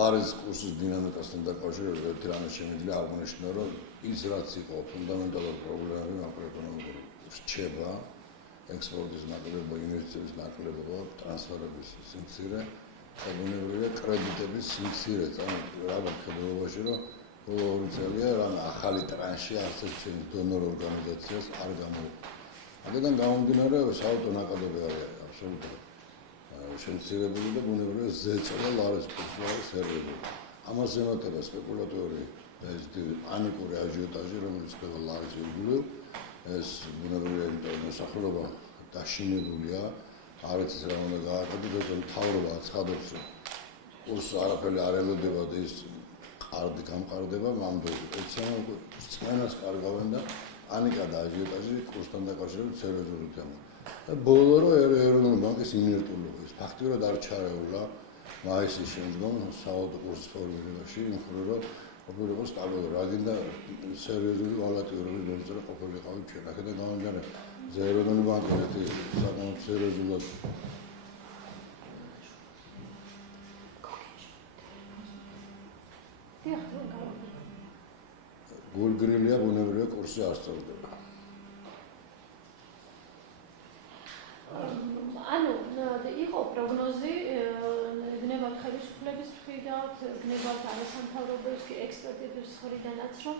ლარის კურსის დინამიკასთან დაკავშირებით ერთი რამე შემიძლია აღნიშნო, რომ ის რაც იყო ფუნდამენტალურ პრობლემები მაკროეკონომიკური რჩება, ექსპორტის ნაკლებობა, ინვესტიციების ნაკლებობა, ტრანსფერების სიმცირე, ბუნებრივია კრედიტების სიმცირე, რა გქონებაში, რომ ბოლო 2 წელია რამე ახალი ტრანში ასეთ ჩემს დონორ ორგანიზაციას არ გამოუყო. აქედან გამომდინარე, საავტო ნაკადები არის აბსოლუტურად შემცირებული და ბუნებრივია ზეწოლა ლარის კურსის სერვერები. ამას ემატება სპეკულატიური და ეს პანიკური აჟიოტაჟი, რომელიც ხდება ლარის ირგვლივ, ეს ბუნებრივია მოსახლეობა დაშინებულია, არ იცის რა უნდა გააკეთოს, თუმცა მთავრობა აცხადებს, რომ კურსი არაფერი არ ელოდება და ის კარგი გამყარდება მამდე. ეცემ წმენას კარგავენ და პანიკა და აჟიოტაჟი კურსთან დაკავშირებით სერიოზული თემა. და ბოლო რო ეროვნული ბანკის ინერტულობა ის ფაქტიურად არ ჩარეულა მაისის შემდგომ საავტო კურსის ფორმირებაში, იმ მხრივ რომ ყოფილიყო სტაბილური, რადგან სერიოზული ვალატილობის მომწრე ყოფილიყავი ჩვენ. აქედან გამომდინარე, ეროვნული ბანკი ერთი საკმაოდ სერიოზულად გულგრილია ბუნებრივია კურსი არ სწორდება. ანუ იყო პროგნოზი გნებავთ ხელისუფლების მხრიდან, გნებავთ არასამთავრობო ექსპერტების მხრიდანაც, რომ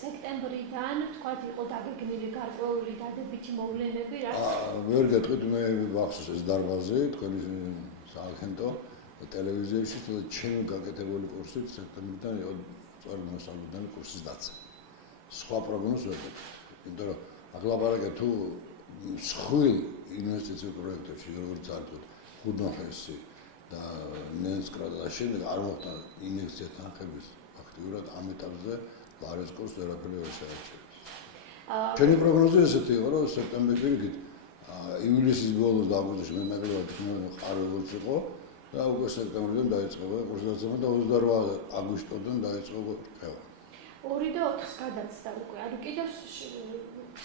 სექტემბრიდან თქვათ იყო დაგეგმილი გარკვეული დადებითი მოვლენები, რაც ვერ გეტყვით, მე ვახსოვს ეს დარბაზი, თქვენი სააგენტო ტელევიზიაში, თუმცა ჩემი გაკეთებული კურსით სექტემბრიდან იყო სწორი მოსავლიდან კურსის დაცვა. სხვა პროგნოზს ვერ გეტყვით, იმიტომ რომ აქ ლაპარაკია თუ მსხვილ ინვესტიციურ პროექტებში, როგორც არქოთ, ხუდნახევსი და ნენსკრა და შემდეგ არ მოხდა ინვესტიცია თანხების ფაქტიურად ამ ეტაპზე ლარის კურსს ვერაფერი ვერ შეარჩევს. ჩვენი პროგნოზი ესეთი იყო, რომ სექტემბრის პირიქით ივლისის ბოლოს და აგვისტოში მე ნაკლებად ხარ როგორც იყო და უკვე სექტემბრიდან დაიწყო კურსის დაცემა და 28 აგვისტოდან დაიწყო რხევა. 2 და 4-ს გადაცდა უკვე. ანუ კიდევ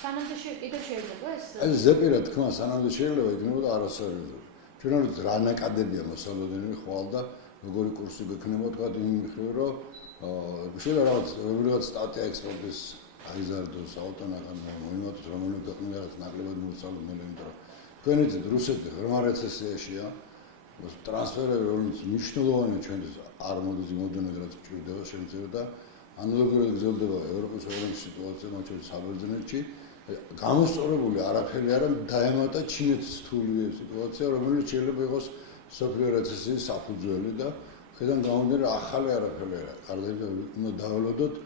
სანამდე კიდევ შეიძლება ეს? აი ზეპირად თქმა სანამდე შეიძლება იქნებოდა არასერიოზული. ჩვენ არის რა ნაკადებია მოსალოდნელი ხვალ და როგორი კურსი გექნება თქვა იმ მხრივ რომ შეიძლება რაღაც სტატია ექსპორტის აიზარდოს აუტონაკანდა მოიმატოს რომელიც ქვეყნიდან რაც ნაკლებად მოსალოდნელი იმიტომ რომ თქვენ იცით რუსეთი ღრმა რეცესიაშია ტრანსფერები რომელიც მნიშვნელოვანია ჩვენთვის არ მოდის იმოდენად რაც გვჭირდება შემიძლია და ანალოგიურად გრძელდება ევროპის ოჯახის სიტუაცია მათ შორის საბერძნეთში გამოსწორებული არაფერი არა დაემატა ჩინეთის რთული სიტუაცია რომელიც შეიძლება იყოს სოფლიო რეცესიის საფუძველი და ხედავთ გამომდინარე ახალი არაფერი არა კარგად უნდა დაველოდოთ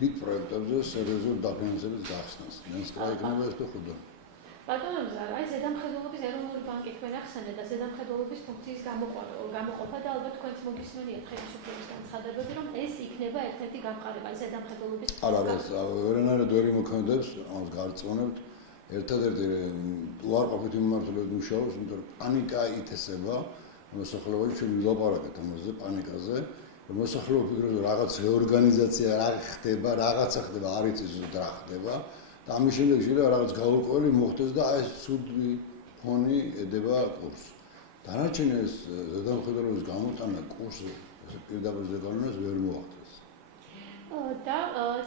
დიდ პროექტებზე სერიოზულ დაფინანსების გახსნას ნენსკრა იქნება ეს თუ ხუდო ბატონო მზარა, აი ზედამხედველობის ეროვნული ბანკი თქვენ ახსენეთ და ზედამხედველობის ფუნქციის გამოყოფა და ალბათ თქვენც მოგისმენიათ ხელისუფლების განცხადებები, რომ ეს იქნება ერთ-ერთი გამყარება ზედამხედველობის ფუნქციის. ვერანაირად ვერ იმოქმედებს, ამას გარწმუნებთ. ერთადერთი უარყოფითი მიმართულებით მუშაობს, იმიტომ რომ პანიკა ითესება მოსახლეობაში, ჩვენ ვილაპარაკეთ ამაზე, პანიკაზე. მოსახლეობა ფიქრობს, რომ რაღაც რეორგანიზაცია რა ხდება, რაღაცა ხდება, არ იცის რა ხდება. და ამის შემდეგ შეიძლება რაღაც გაურკვეველი მოხდეს და აი ეს ცუდი ფონი ედება კურსს. დანარჩენი ეს ზედამხედველობის გამოტანა კურსზე პირდაპირ ზეგავლენას ვერ მოახდენს. და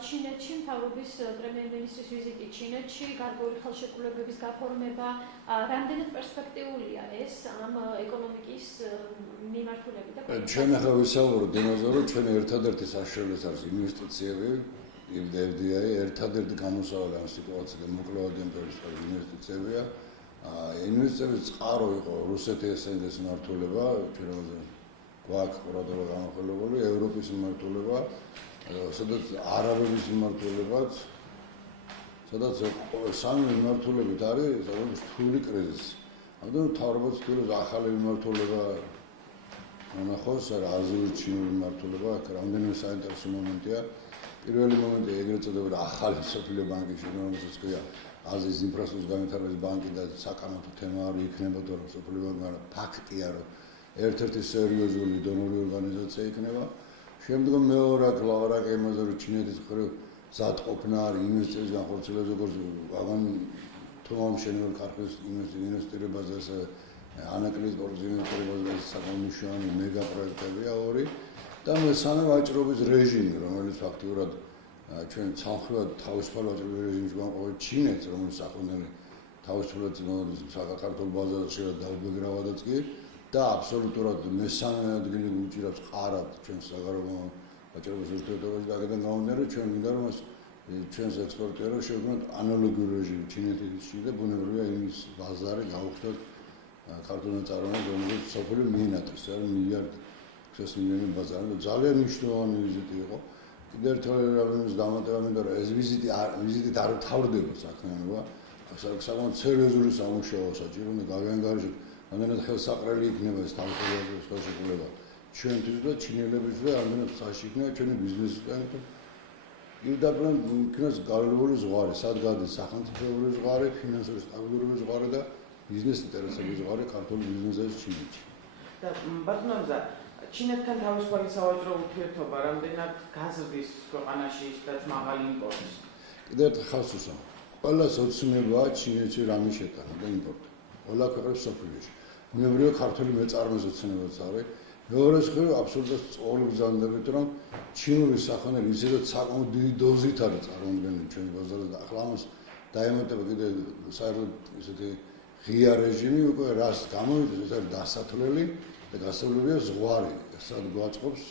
ჩინეთში მთავრობის პრემიერ-მინისტრის ვიზიტი ჩინეთში, გარკვეული ხელშეკრულებების გაფორმება, რამდენად პერსპექტიულია ეს ამ ეკონომიკის მიმართულებით და ჩვენ ახლა ვისაუბროთ იმაზე, რომ ჩვენ ერთადერთი საშუალება არის ინვესტიციები FDI ერთადერთი გამოსავალი ამ სიტუაციიდან მოკლევად იმპერიის ინვესტიციებია. ინვესტიციების წყარო იყო რუსეთის SNG-ის მმართველობა, ჩვენამდე გვაქვს ყურადღება გამოხილებული, ევროპის მმართველობა, სადაც არაბების მმართველობაც, სადაც სამი მმართველობით არის საკუთარი რთული კრიზისი. ამიტომ მთავრობაც თვითონ ახალი მმართველობა მონახოს, აზიური ჩინური მმართველობა, რამდენიმე საინტერესო მომენტია. პირველი მომენტი ეგრეთ წოდებული ახალი სოფლიო ბანკი რომელსაც ქვია აზიის ინფრასტრუქტურის განვითარების ბანკი და საკამათო თემა არ იქნებოდა რომ სოფლიო ბანკი, მაგრამ ფაქტია რომ ერთ-ერთი სერიოზული დონორი ორგანიზაცია იქნება. შემდგომ მეორე ლაპარაკი იმაზე რომ ჩინეთის მხრივ ზადყოფნა არის ინვესტიციების განხორციელებას როგორც აღარ თუ ამ შენებელ ქარხნის ინვესტირებაზე ასე ანაკლიის პროექტის ინვესტირებაზე საკმაოდ მნიშვნელოვანი მეგა პროექტებია ორი და მესამე ვაჭრობის რეჟიმი, რომელიც ფაქტიურად ჩვენ სამხრეთ თავისუფალ ვაჭრობის რეჟიმში გვამყოფა ჩინეთს, რომელიც საქმიანი თავისუფლად საქართველოს ბაზარზე შეიძლება დაუბეგრავადაც კი და აბსოლუტურად მესამე ადგილი უჭირავს ყარად ჩვენს საგარეო ვაჭრობის ურთიერთობებში და აქედან გამომდინარე ჩვენ მინდა რომ ჩვენს ექსპორტიორებს შევქმნათ ანალოგიური რეჟიმი ჩინეთში და ბუნებრივია იმის ბაზარი გავხსნათ ქართული წარმოება, რომელიც სოფელი მიენატრს, არის მილიარდ 600 მილიონი ბაზარი და ძალიან მნიშვნელოვანი ვიზიტი იყო. კიდევ ერთხელ რამის დამატება მინდა რომ ეს ვიზიტით არ თავდება საქმიანობა, საკმაოდ სერიოზული სამუშაოა საჭირო და გავიანგარიშოთ, რამდენად ხელსაყრელი იქნება ეს თავისუფლების ხელშეკრულება ჩვენთვის და ჩინელებისთვის და რამდენად საშიში იქნება ჩვენი ბიზნესისთან. პირდაპირ იქნას გარკვეული ზღვარი, სად გადის სახელმწიფოებრივი ზღვარი, ფინანსური სტაბილურობის ზღვარი და ბიზნეს ინტერესების ზღვარი ქართული ბიზნესის ჩინეთში. და ბატონო, ჩინეთთან თავისუფალი სავაჭრო ურთიერთობა რამდენად გაზრდის ქვეყანაში ისედაც მაღალი იმპორტის? კიდევ ერთხელ ხალხს უსაუბრობ. ყველა სოციმებაა ჩინეთში რამის შეტანა და იმპორტი. ყველა ქვეყნებს სოფლიოში. ბუნებრივია ქართული მეწარმეს ოცნებაც არის. მეორე მხრივ აბსოლუტურად სწორი ბრძანდებით რომ ჩინური სახანელი ისედაც საკმაოდ დიდი დოზით არის წარმოადგენილი ჩვენი ბაზარზე და ახლა ამას დაემატება კიდევ საერთოდ ისეთი ღია რეჟიმი უკვე რას გამოვიდეს ეს არის დასათვლელი და გასავლებია ზღვარი სად გვაწყობს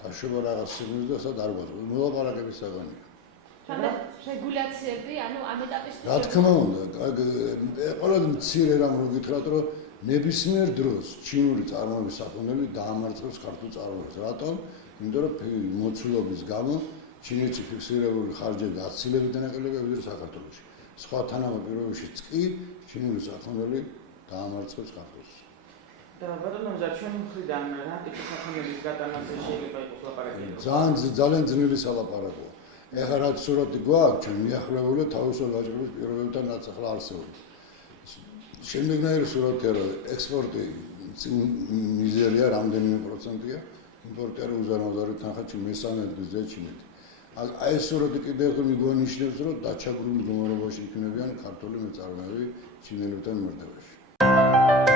დაშვება რაღაც სიგნალს და სად არ გვაწყობს მოლაპარაკების საგანია რეგულაციები ანუ ამ ეტაპის რა თქმა უნდა ყველაზე მცირე რამ რო გითხრათ რომ ნებისმიერ დროს ჩინური წარმოების საქონელი დაამარცხებს ქართულ წარმოებას რატომ იმიტომ რომ მოცულობის გამო ჩინეთში ფიქსირებული ხარჯები აცილებით დანაკლებია ვიდრე საქართველოში სხვა თანამედროვე პირობებშიც კი ჩინური საქონელი დაამარცხებს ქართულს და ბატონო ჩვენ მხრიდან რა ტიპის საქონელის გატანაზე შეიძლება იყოს ლაპარაკი ძალიან ძნელი სალაპარაკოა ეხლა რაც სურათი გვაქვს ჩვენ მიახლოებული თავისუფალ ვაჭრობის პირობებთან რაც ახლა არსებობს შემდეგნაირი სურათია რომ ექსპორტი მიზერია რამდენიმე პროცენტია იმპორტი არის უზარმაზარი თანხა მესამე ადგილზეა ჩინეთი აი ეს სურათი კიდევ ერთხელ მიგონიშნებს რომ დაჩაგრულ მდგომარეობაში იქნებიან ქართული მეწარმეები ჩინელებთან მიმართებაში